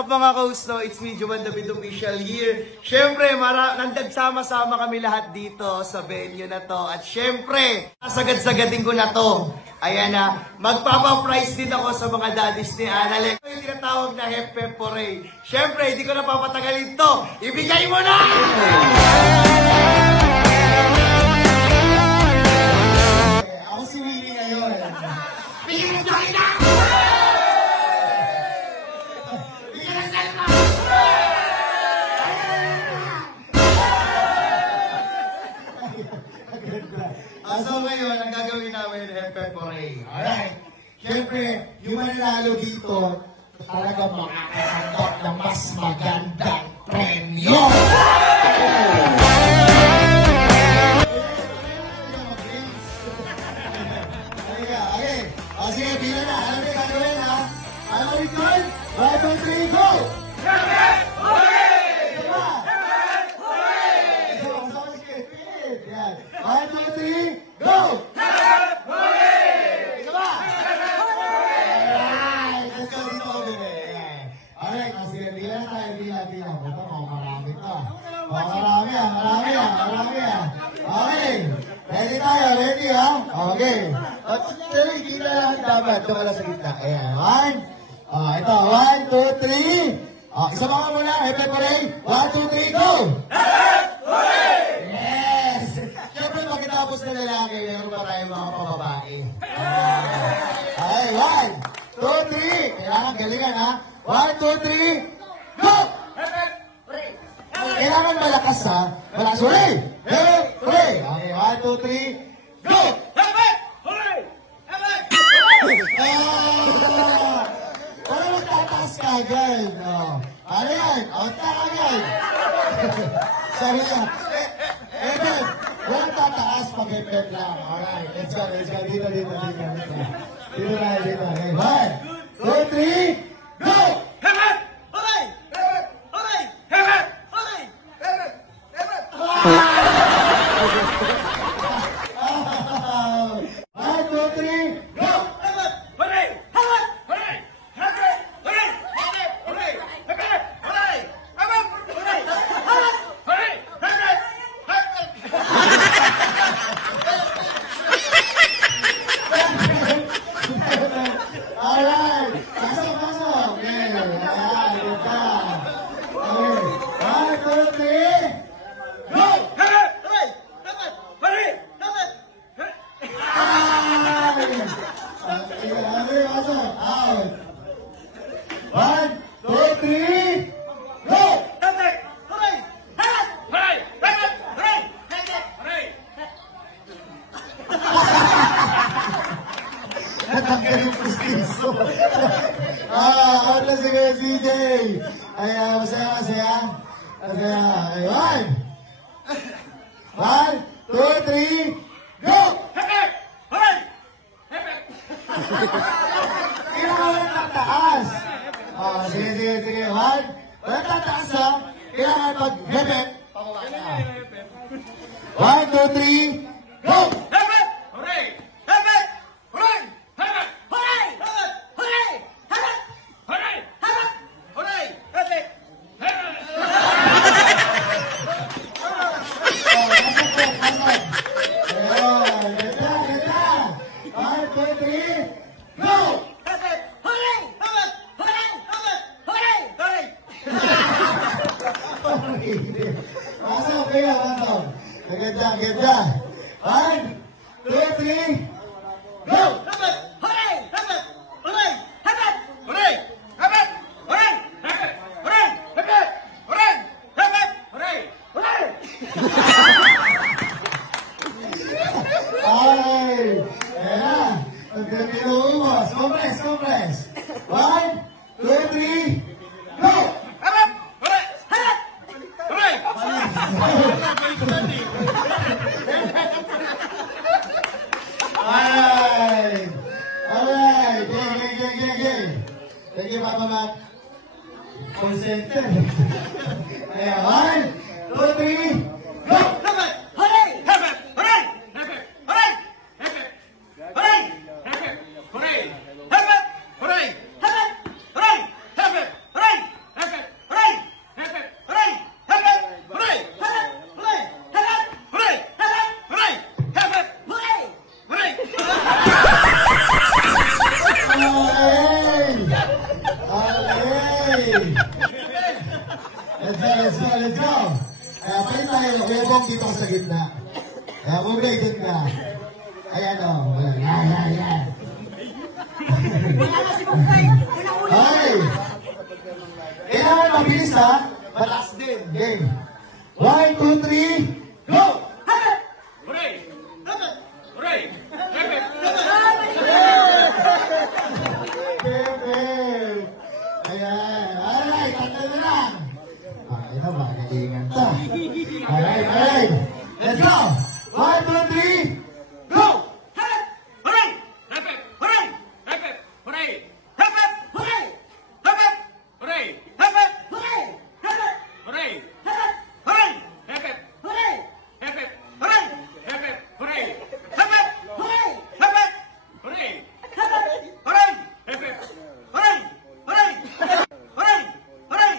up mga kausto? It's me, Juman David Official here. Siyempre, nandagsama-sama kami lahat dito sa venue na to. At siyempre, sagad-sagadin ko na to. Ayan na, magpapaprice din ako sa mga daddies ni Analek. Ito yung tinatawag na Hep Poray. Siyempre, hindi ko na papatagalin to. Ibigay mo na! Ako si Willie ngayon. Bigyan mo na! So ngayon, ang gagawin namin Hep Poray. Alright. Siyempre, yung mananalo dito, talagang makakatanggap ng mas magandang premyo! Okay. O sige, pila na. Alam niyo gagawin ha? Alam mo ito? 1, 2, 3, go! Hep Poray! Diba? Hep Poray! So, kasama si Kevin. Yan. 1, 2, 3, go! Hep Poray! Diba? Hep Poray! Let's go dito kami. Alright, o sige, pila na tayo. Pila. Ito, marami to. Marami ah. Okay. Ready tayo, ready ha? Okay. At hindi na lang dapat. Ito ka lang sa gitna. Ayan, 1. Ito, 1, 2, 3. Isa mga muna, Hep Poray. 1, 2, 3, go! Hep Poray! Yes! Siyempre, pagkatapos na lalaki, meron pa tayo mga pababae. Okay, 1, 2, 3. Kailangan galingan ha? 1, 2, 3, go! Hep Poray! Kailangan malakas ha? Malakas, Poray! Hep Poray! Okay, 1, 2, 3, go! Hep Poray! Hep Poray! Para magtataas ka agad. Ano yan? Otak agad. Sabi niya, Eben, walang tataas pag Eben lang. Alright, let's go. Dito. Dito tayo. Okay, 1, 2, 3, go! Hep Poray! Hep Poray! Hep Poray! Hep Poray! 1, 2, 3, go! Alright! Pasok! Okay. Ayan, good ka. Okay. 1, 2, 3, go! Out. 1, 2, 3, go! Natanggal yung pustiso. Out na si Kuya CJ. Ay, masaya. Ay, 1, 2, 3, go! Kailangan tataas. Sige. 1, walang tataas ha. Kailangan pag hepet, pababa na. 1, 2, 3, go! Pasok. Ganda. 1, 2, 3, go! Ay! Ayan! Pinuumos! Compress! 1, 2, 3, go! Alright! Gay! Thank you, Papa Matt. Consented. Ayan, 1, 2, 3, go! Kuya Bong, dito ka sa gitna. Kaya kung dyan ka. Ayan o. Yan. Ay! Kailangan mabilis ha. Malakas din. Game. 1, 2, 3, go! Hooray! Hooray! Game! Ayan. Alright, tatlo na lang. Ito ba? Nagalingan to. Alright. Let's go! 1, 2, 3, go! Hooray! Hooray! Hooray! Hooray! Hooray! Hooray! Hooray! Hooray!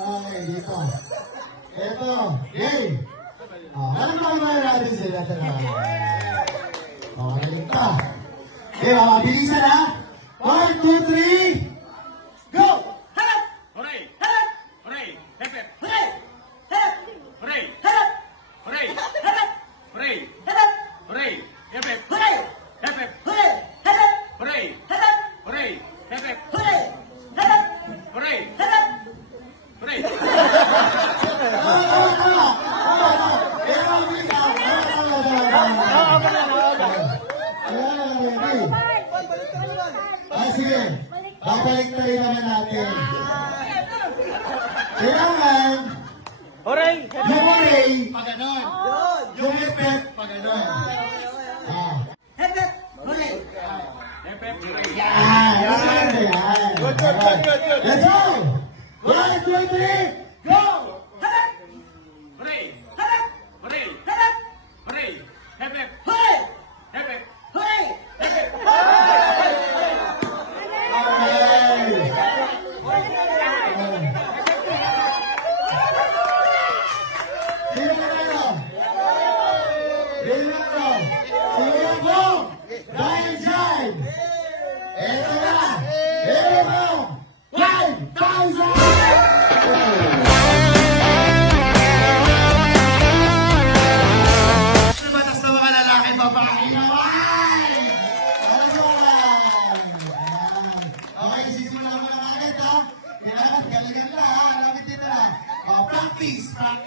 Okay, dito. Ito, game. Alam mo ba natin sila talaga? Okay, ito. Okay, mabilisan ha. 1, 2, 3, go! Hooray! Hooray! Hooray! Hooray! Hooray! Hooray! Hooray! Hooray! Hooray! Hooray! Hooray! Sige, babalik tayo naman natin. Kailangan, yung hooray, Pag ganon. yung hipit, Pag ganon. Yan. Let's go! 1, 2, 3, go! Hooray! Hooray! Hooray! Batas na mga lalaki, babae. Okay, sisimula mo na agad ha. Kailangan galingan na ha. Lapit dito na. Practice. 1,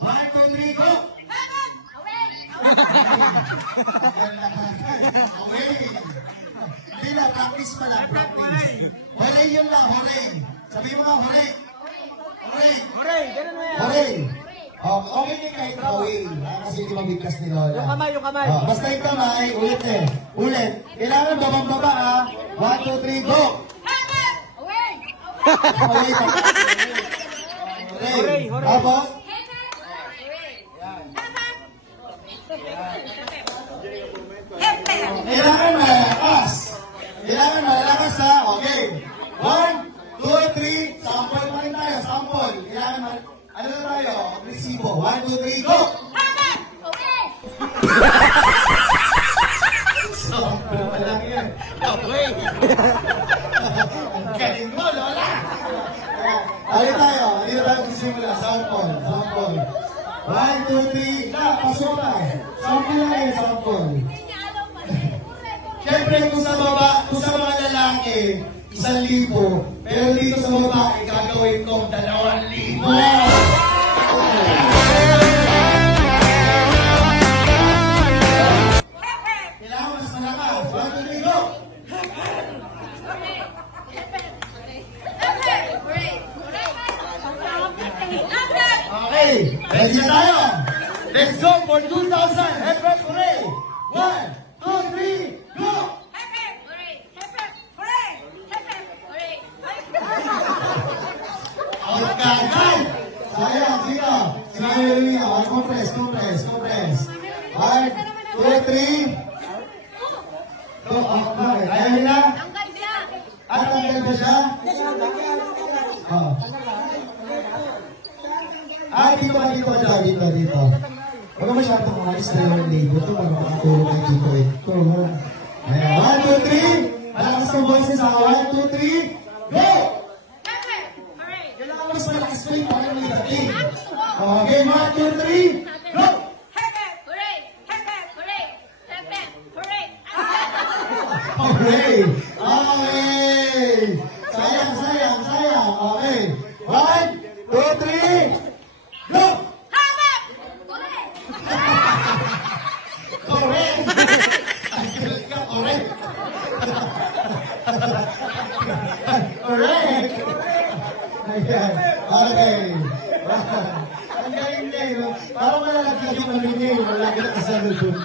2, 3, go! Okay. Hindi na, practice pa lang, practice. Hooray yun lang, hooray. Sabihin mo nga, hooray. Hooray. Okay din kahit away. Kasi hindi mabigkas ni Lola. Yung kamay. Basta yung kamay, ulit eh. Ulit. Kailangan babang-baba ha. 1, 2, 3, go! Hooray. Tapos? Kailangan malakas. Ha. Okay. 1, 2, 3. Sample pa rin tayo. Sample. Kailangan ano na tayo? Agresibo. 1, 2, 3, go! Sample pa lang yan. Okay. Ang galing mo, Lola! Alin tayo magsisimula. Sample. 1, 2, 3. Pasok na. Sample lang yun, sample. Siyempre, kung sa mga lalaki, 1,000. Pero dito sa babae, gagawin kong 2,000. Kailangan mas malakas. 1, 2, 3, go! Okay, ready na tayo. Let's go for 2,000. Effort, hooray! 1, 2, 3, go! Outgagay! Sayang, sino? Sayang, compress. 1, 2, 3. Go, okay. Kaya nila? At ang ganda siya? Dito ka, dito. Huwag ka masyadong umalis na yung label ito para makatulog ang dito ito. Ayan, 1, 2, 3. Malakas ang boses ha. 1, 2, 3. Go! Kailangan mas malakas pa yung parang may dating. Okay, 1, 2, 3. Go! Okay! Sayang. Okay. 1, 2, 3. Go! Correct! Correct! Ayan. Okay. Ang galing na yun. Parang malalagyan yung malinyo. Malalagyan ka sa lulun.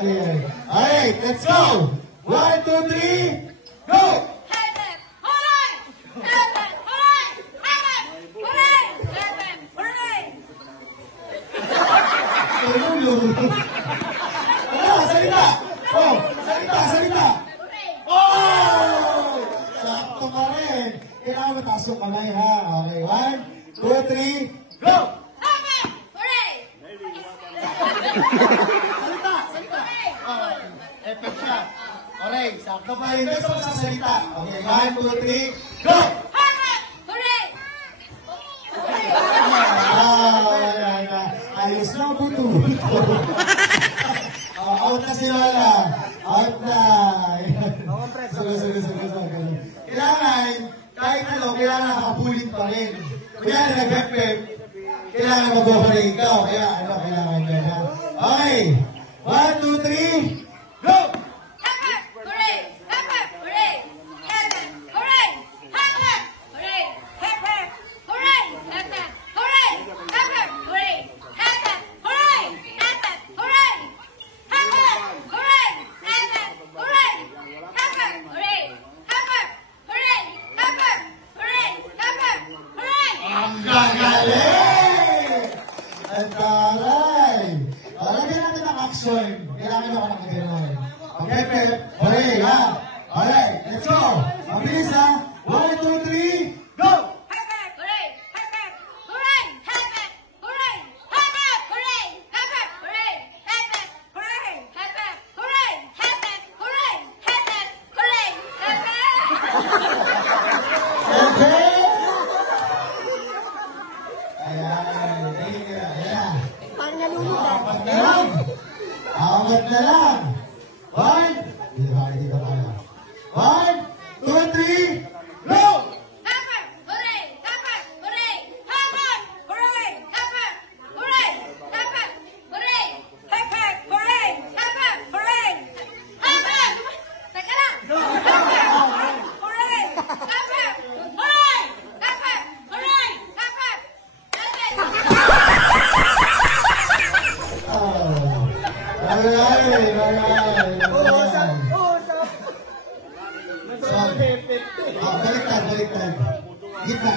Ayan. Alright, let's go! 1, 2, 3. Go! Salita! Oh! Salita! Oh! Sakto ka rin. Kailangan mataas yung kamay ha. Okay, 1, 2, 3, go! Salita! Epic siya. Okay, sakto pa rin. Gusto mo sa salita. Okay, 1, 2, 3, go! Ayos na, buto. Out na si Lola. Out na. Sige. Kailangan, kahit ano, kailangan nakapulit pa rin. Kaya nag-pep, kailangan mag-overay ikaw. Kaya kailangan nyo. Okay. 1, 2, 3, go! Ang gagaling! Ang taray! Lagyan natin ang action. Kailangan ako nakagano'n. Okay, Pep? Okay, ha? Alright, let's go! Mabilis, ha? 1, 2, 3, go! Apat na lang. 1, 2, 3, go! Baliktad. Gitna.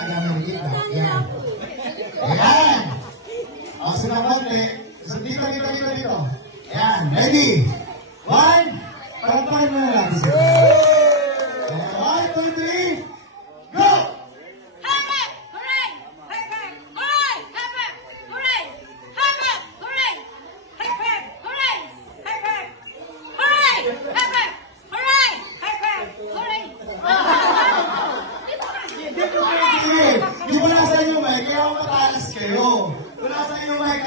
Yan. Ayan. O, sunang konti. Dito. Ayan. Ready? 1. Parantahan mo na lang. 1, 2, 3. Go! Di ba nasa inyo mic? Kaya ako matalas kayo. Kung nasa inyo mic,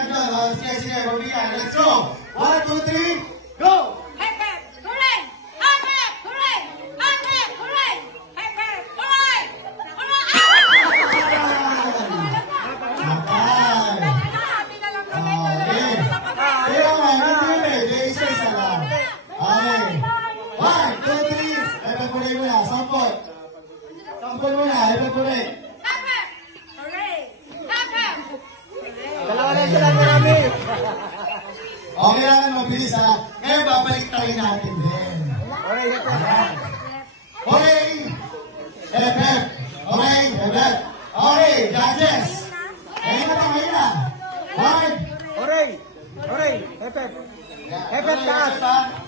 sige, mabihan. Let's go! 1, 2, 3, go! Sampol mo na, Dalawa na sila marami. Okay lang, mabilis ha. Ngayon, babalik tayo natin din. Okay. Hep. Okay, judges. Ngayon na. 1. Hooray! Hep. Hep taas.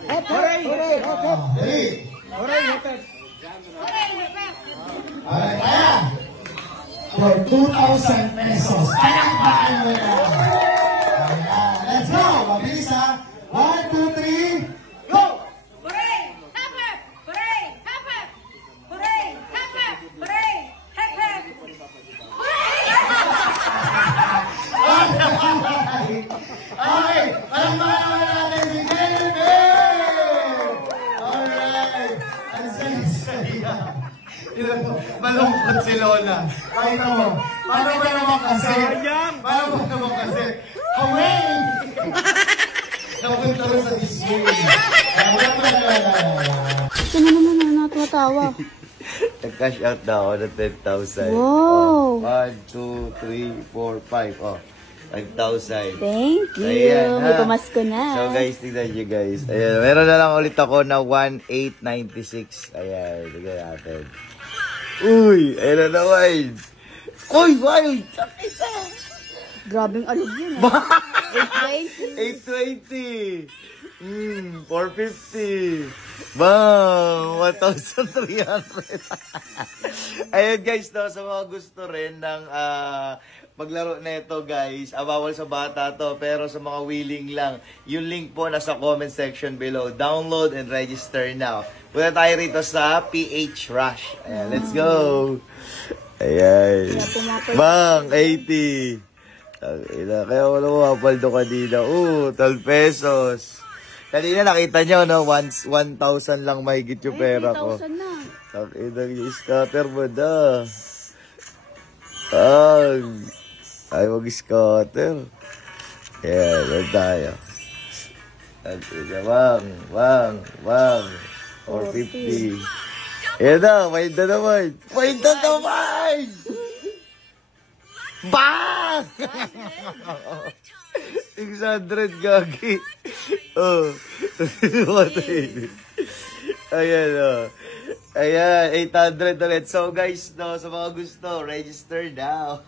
Hooray! Hooray! Hooray, hep. Alright, kaya. for 2,000 pesos. Palakpakan mo na. Ayan. Let's go. Mabilis ha. 1, 2, 3, go! Hooray! Hep hep! Hooray! Hep hep! Hooray! Hep hep! Hooray! Hep hep! Okay, palakpakan naman natin si Jennifer! Alright! Ang saya-saya. Malungkot si Lola. Kahit mo, paano ba naman kasi? Paano ba naman kasi? Away! Napunta rin sa Disney. Ito na naman natatawa. Nag-cash out na ako ng 10,000. Wow. 1, 2, 3, 4, 5. Oh, 5,000. Thank you. Ayan, May ha. pamasko na. So guys, tignan nyo guys. Ayan, meron na lang ulit ako na 1,896. Ayan, tignan natin. Uy, ayan na naman. Uy, wild! Sakit na! Grabing alog yun. 820. 450. Bang! 1,300. Ayun guys, no, sa mga gusto rin ng maglaro na ito guys, bawal sa bata to, pero sa mga willing lang, yung link po nasa comment section below. Download and register now. Punta tayo rito sa PH Rush. Ayan, let's go! Ayan. Bang! 80. Kaya wala mo mapaldo kanina. 12 pesos. Kanina nakita nyo, no? 1,000 lang mahigit yung pera ko. 3,000 na. Takinang yung scatter mo na. Ay, mag-scatter. Yan, yan tayo. Bang. 450. Yan na, may na naman. May na naman! Bang! 600 gagi. Oh. Ayan, oh. Ayan, 800 ulit. So guys, no, sa mga gusto, register now.